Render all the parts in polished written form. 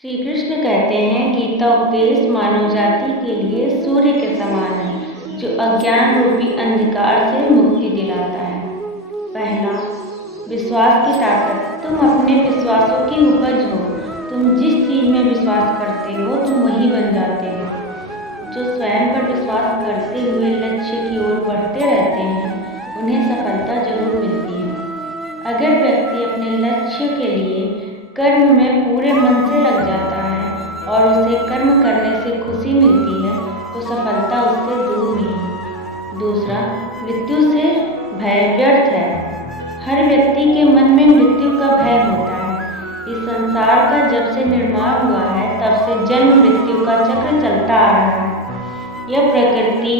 श्री कृष्ण कहते हैं गीता उपदेश मानव जाति के लिए सूर्य के समान है जो अज्ञान रूपी अंधकार से मुक्ति दिलाता है। पहला, विश्वास की ताकत। तुम अपने विश्वासों की उपज हो। तुम जिस चीज में विश्वास करते हो तुम वही बन जाते हो। जो स्वयं पर विश्वास करते हुए लक्ष्य की ओर बढ़ते रहते हैं उन्हें सफलता जरूर मिलती है। अगर व्यक्ति अपने लक्ष्य के लिए कर्म में पूरे मन से लग जाता है और उसे कर्म करने से खुशी मिलती है तो सफलता उससे दूर नहीं। दूसरा, मृत्यु से भय व्यर्थ है। हर व्यक्ति के मन में मृत्यु का भय होता है। इस संसार का जब से निर्माण हुआ है तब से जन्म मृत्यु का चक्र चलता आ रहा है। यह प्रकृति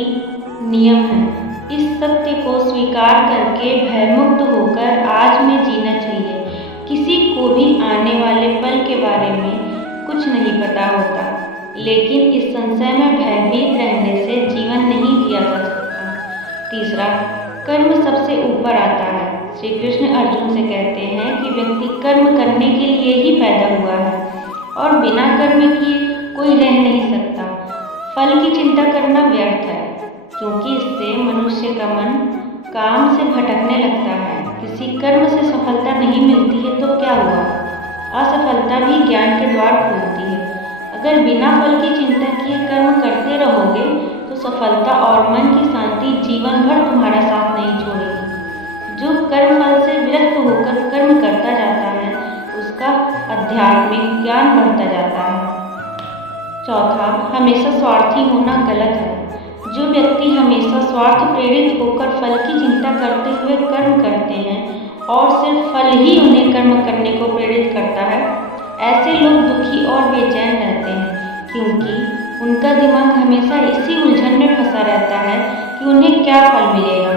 नियम है। इस सत्य को स्वीकार करके भयमुक्त होकर आज में जीना चाहिए। किसी को भी आने वाले पल के बारे में कुछ नहीं पता होता, लेकिन इस संशय में भयभीत रहने से जीवन नहीं जिया जा सकता। तीसरा, कर्म सबसे ऊपर आता है। श्री कृष्ण अर्जुन से कहते हैं कि व्यक्ति कर्म करने के लिए ही पैदा हुआ है और बिना कर्म किए कोई रह नहीं सकता। फल की चिंता करना व्यर्थ है, क्योंकि इससे मनुष्य का मन काम से भटकने लगता है। किसी कर्म से सफलता नहीं मिलती है तो क्या हुआ? असफलता भी ज्ञान के द्वार खोलती है। अगर बिना फल की चिंता किए कर्म करते रहोगे तो सफलता और मन की शांति जीवन भर तुम्हारा साथ नहीं छोड़ेगी। जो कर्म फल से विरक्त होकर कर्म करता जाता है उसका आध्यात्मिक ज्ञान बढ़ता जाता है। चौथा, हमेशा स्वार्थी होना गलत है। जो व्यक्ति हमेशा स्वार्थ प्रेरित होकर फल की चिंता करते हुए कर्म करते हैं और सिर्फ फल ही उन्हें कर्म करने को प्रेरित करता है, ऐसे लोग दुखी और बेचैन रहते हैं, क्योंकि उनका दिमाग हमेशा इसी उलझन में फंसा रहता है कि उन्हें क्या फल मिलेगा।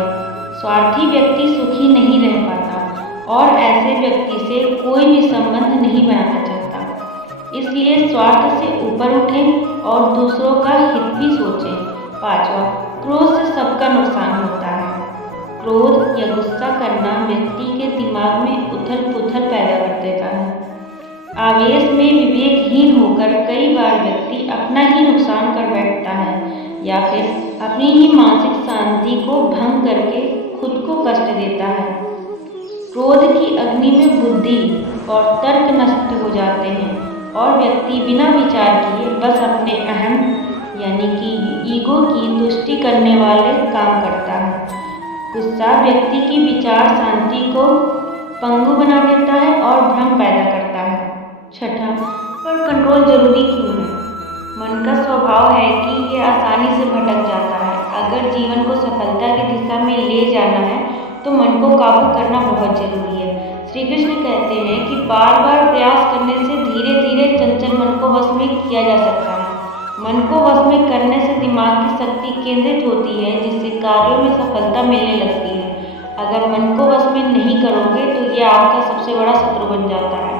स्वार्थी व्यक्ति सुखी नहीं रह पाता और ऐसे व्यक्ति से कोई भी संबंध नहीं बनाना चाहता। इसलिए स्वार्थ से ऊपर उठें और दूसरों का हित भी सोचें। पांचवा, क्रोध से सबका नुकसान होता है। क्रोध या गुस्सा करना व्यक्ति के दिमाग में उथल पुथल पैदा कर देता है। आवेश में विवेकहीन होकर कई बार व्यक्ति अपना ही नुकसान कर बैठता है या फिर अपनी ही मानसिक शांति को भंग करके खुद को कष्ट देता है। क्रोध की अग्नि में बुद्धि और तर्क नष्ट हो जाते हैं और व्यक्ति बिना विचार किए बस अपने अहम यानी कि ईगो की तुष्टि करने वाले काम करता है। गुस्सा व्यक्ति की विचार शांति को पंगु बना देता है और भ्रम पैदा करता है। छठा, पर कंट्रोल जरूरी क्यों है? मन का स्वभाव है कि यह आसानी से भटक जाता है। अगर जीवन को सफलता की दिशा में ले जाना है तो मन को काबू करना बहुत जरूरी है। श्री कृष्ण कहते हैं कि बार बार प्रयास करने से धीरे धीरे चंचल मन को वश में किया जा सकता है। मन को वश में करने से दिमाग की शक्ति केंद्रित होती है, जिससे कार्यों में सफलता मिलने लगती है। अगर मन को वश में नहीं करोगे तो यह आपका सबसे बड़ा शत्रु बन जाता है।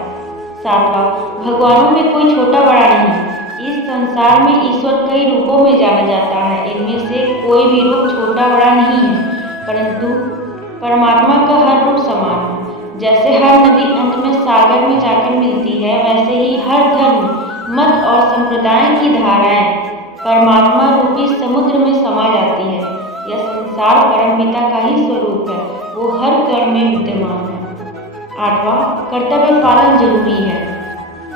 सातवां, भगवानों में कोई छोटा बड़ा नहीं। इस संसार में ईश्वर कई रूपों में जाना जाता है। इनमें से कोई भी रूप छोटा बड़ा नहीं है, परंतु परमात्मा का हर रूप समान है। जैसे हर नदी अंत में सागर में जाकर मिलती है, वैसे ही हर धर्म, मत और संप्रदाय की धाराएं परमात्मा रूपी समुद्र में समा जाती है। यह संसार परमपिता का ही स्वरूप है, वो हर कण में विद्यमान है। आठवां, कर्तव्य पालन जरूरी है।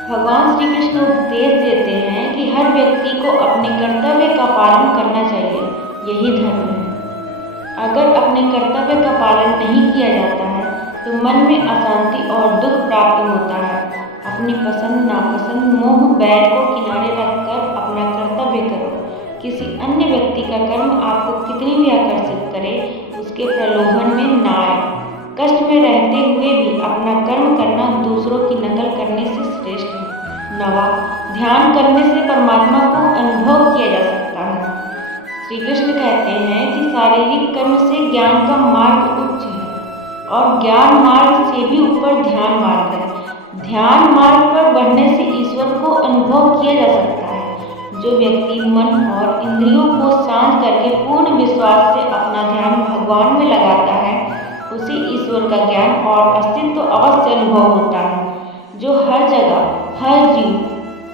भगवान श्री कृष्ण उपदेश देते हैं कि हर व्यक्ति को अपने कर्तव्य का पालन करना चाहिए, यही धर्म है। अगर अपने कर्तव्य का पालन नहीं किया जाता है तो मन में अशांति और दुख प्राप्त होता है। अपनी पसंद नापसंद मोह बैर को किनारे रखकर अपना कर्तव्य करो। किसी अन्य व्यक्ति का कर्म आपको कितनी भी आकर्षित करे, उसके प्रलोभन में ना आए। कष्ट में रहते हुए भी अपना कर्म करना दूसरों की नकल करने से श्रेष्ठ है। नवा, ध्यान करने से परमात्मा को अनुभव किया जा सकता है। श्री कृष्ण कहते हैं कि शारीरिक कर्म से ज्ञान का मार्ग उच्च है और ज्ञान मार्ग से भी ऊपर ध्यान मार्ग है। ध्यान मार्ग पर बढ़ने से ईश्वर को अनुभव किया जा सकता है। जो व्यक्ति मन और इंद्रियों को शांत करके पूर्ण विश्वास से अपना ध्यान भगवान में लगाता है, उसे ईश्वर का ज्ञान और अस्तित्व अवश्य अनुभव होता है, जो हर जगह, हर जीव,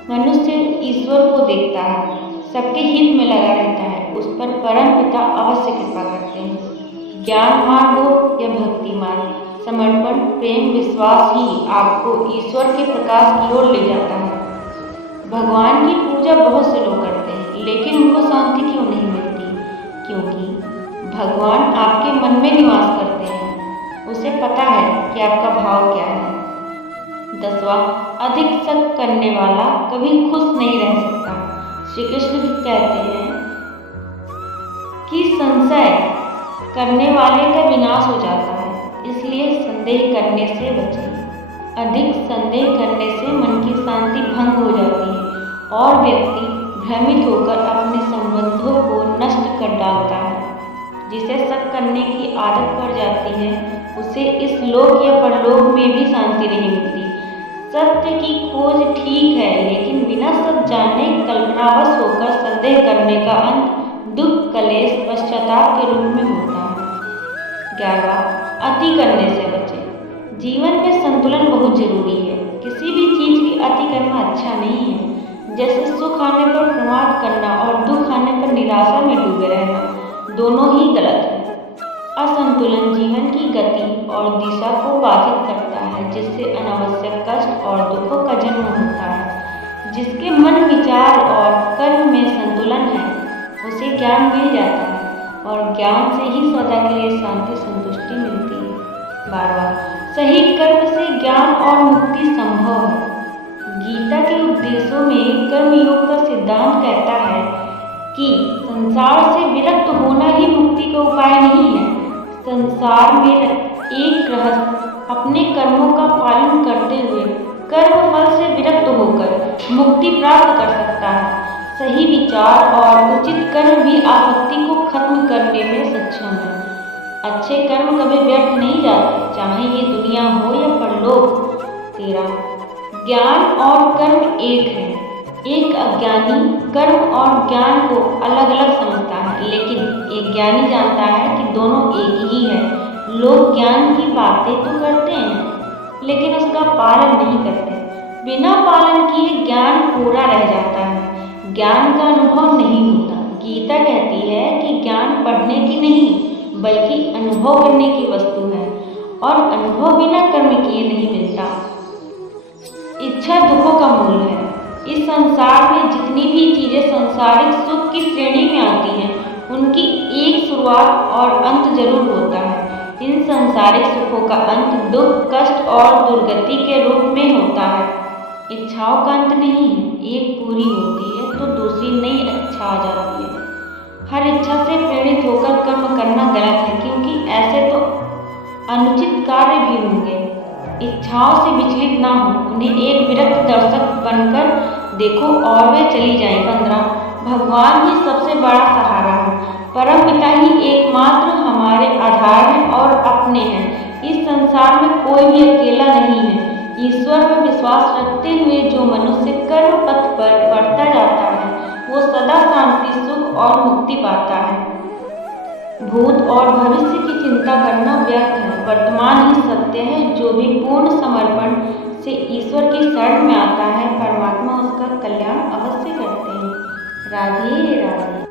मनुष्य ईश्वर को देखता है, सबके हित में लगा रहता है, उस पर परम पिता अवश्य कृपा करते हैं। ज्ञान मार्ग हो या भक्ति मार्ग, समर्पण, प्रेम, विश्वास ही आपको ईश्वर के प्रकाश की ओर ले जाता है। भगवान की पूजा बहुत से लोग करते हैं, लेकिन उनको शांति क्यों नहीं मिलती? क्योंकि भगवान आपके मन में निवास करते हैं। उसे पता है कि आपका भाव क्या है। 10वां, अधिक शक करने वाला कभी खुश नहीं रह सकता। श्री कृष्ण भी कहते हैं कि संशय करने वाले का विनाश हो जाता है, इसलिए संदेह करने से बचें। अधिक संदेह करने से मन की शांति भंग हो जाती है और व्यक्ति भ्रमित होकर अपने संबंधों को नष्ट कर डालता है। जिसे शक करने की आदत पड़ जाती है, उसे इस लोक या परलोक में भी शांति नहीं मिलती। सत्य की खोज ठीक है, लेकिन बिना सच जाने कल्पनावश होकर संदेह करने का अंत दुख, कलेश, पश्चाताप के रूप में होता है। 11वां, अति करने से बचें। जीवन में संतुलन बहुत जरूरी है। किसी भी चीज की अति करना अच्छा नहीं है। जैसे सुख आने पर प्रमाद करना और दुख आने पर निराशा में डूबे रहना, दोनों ही गलत है। असंतुलन जीवन की गति और दिशा को बाधित करता है, जिससे अनावश्यक कष्ट और दुखों का जन्म होता है। जिसके मन, विचार और कर्म में संतुलन है, उसे ज्ञान मिल जाता है और ज्ञान से ही सदा के लिए शांति, संतुष्टि मिलती है। 12वां, सही कर्म से ज्ञान और मुक्ति संभव है। गीता के उपदेशों में कर्मयोग का सिद्धांत कहता है कि संसार से विरक्त होना ही मुक्ति का उपाय नहीं है। संसार में एक गृहस्थ अपने कर्मों का पालन करते हुए कर्म फल से विरक्त होकर मुक्ति प्राप्त कर सकता है। सही विचार और उचित कर्म भी आसक्ति को खत्म करने में सक्षम है। अच्छे कर्म कभी व्यर्थ नहीं जाते, चाहे ये दुनिया हो या परलोक। 13, ज्ञान और कर्म एक है। एक अज्ञानी कर्म और ज्ञान को अलग अलग समझता है, लेकिन एक ज्ञानी जानता है कि दोनों एक ही है। लोग ज्ञान की बातें तो करते हैं, लेकिन उसका पालन नहीं करते। बिना पालन किए ज्ञान पूरा रह जाता है, ज्ञान का अनुभव नहीं होता। गीता कहती है कि ज्ञान पढ़ने की नहीं, बल्कि अनुभव करने की वस्तु है, और अनुभव बिना कर्म किए नहीं मिलता। इच्छा दुखों का मूल है। इस संसार में जितनी भी चीजें सांसारिक सुख की श्रेणी में आती हैं, उनकी एक शुरुआत और अंत जरूर होता है। इन सांसारिक सुखों का अंत दुख, कष्ट और दुर्गति के रूप में होता है। इच्छाओं का अंत नहीं है, एक पूरी होती है तो दूसरी नई इच्छा आ जाती है। हर इच्छा से प्रेरित होकर कर्म करना गलत है, क्योंकि ऐसे तो अनुचित कार्य भी होंगे। इच्छाओं से विचलित ना हो, उन्हें एक विरक्त दर्शक बनकर देखो और वे चली जाएं। 15, भगवान ही सबसे बड़ा सहारा है। परम पिता ही एकमात्र हमारे आधार हैं और अपने हैं। इस संसार में कोई भी अकेला नहीं है। ईश्वर पर विश्वास रखते हुए जो मनुष्य कर्म पथ पर बढ़ता जाता है, वो सदा शांति, सुख और मुक्ति पाता है। भूत और भविष्य की चिंता करना व्यर्थ है। वर्तमान ही सत्य है। जो भी पूर्ण समर्पण से ईश्वर की शरण में आता है, परमात्मा उसका कल्याण अवश्य करते हैं। राधे राधे।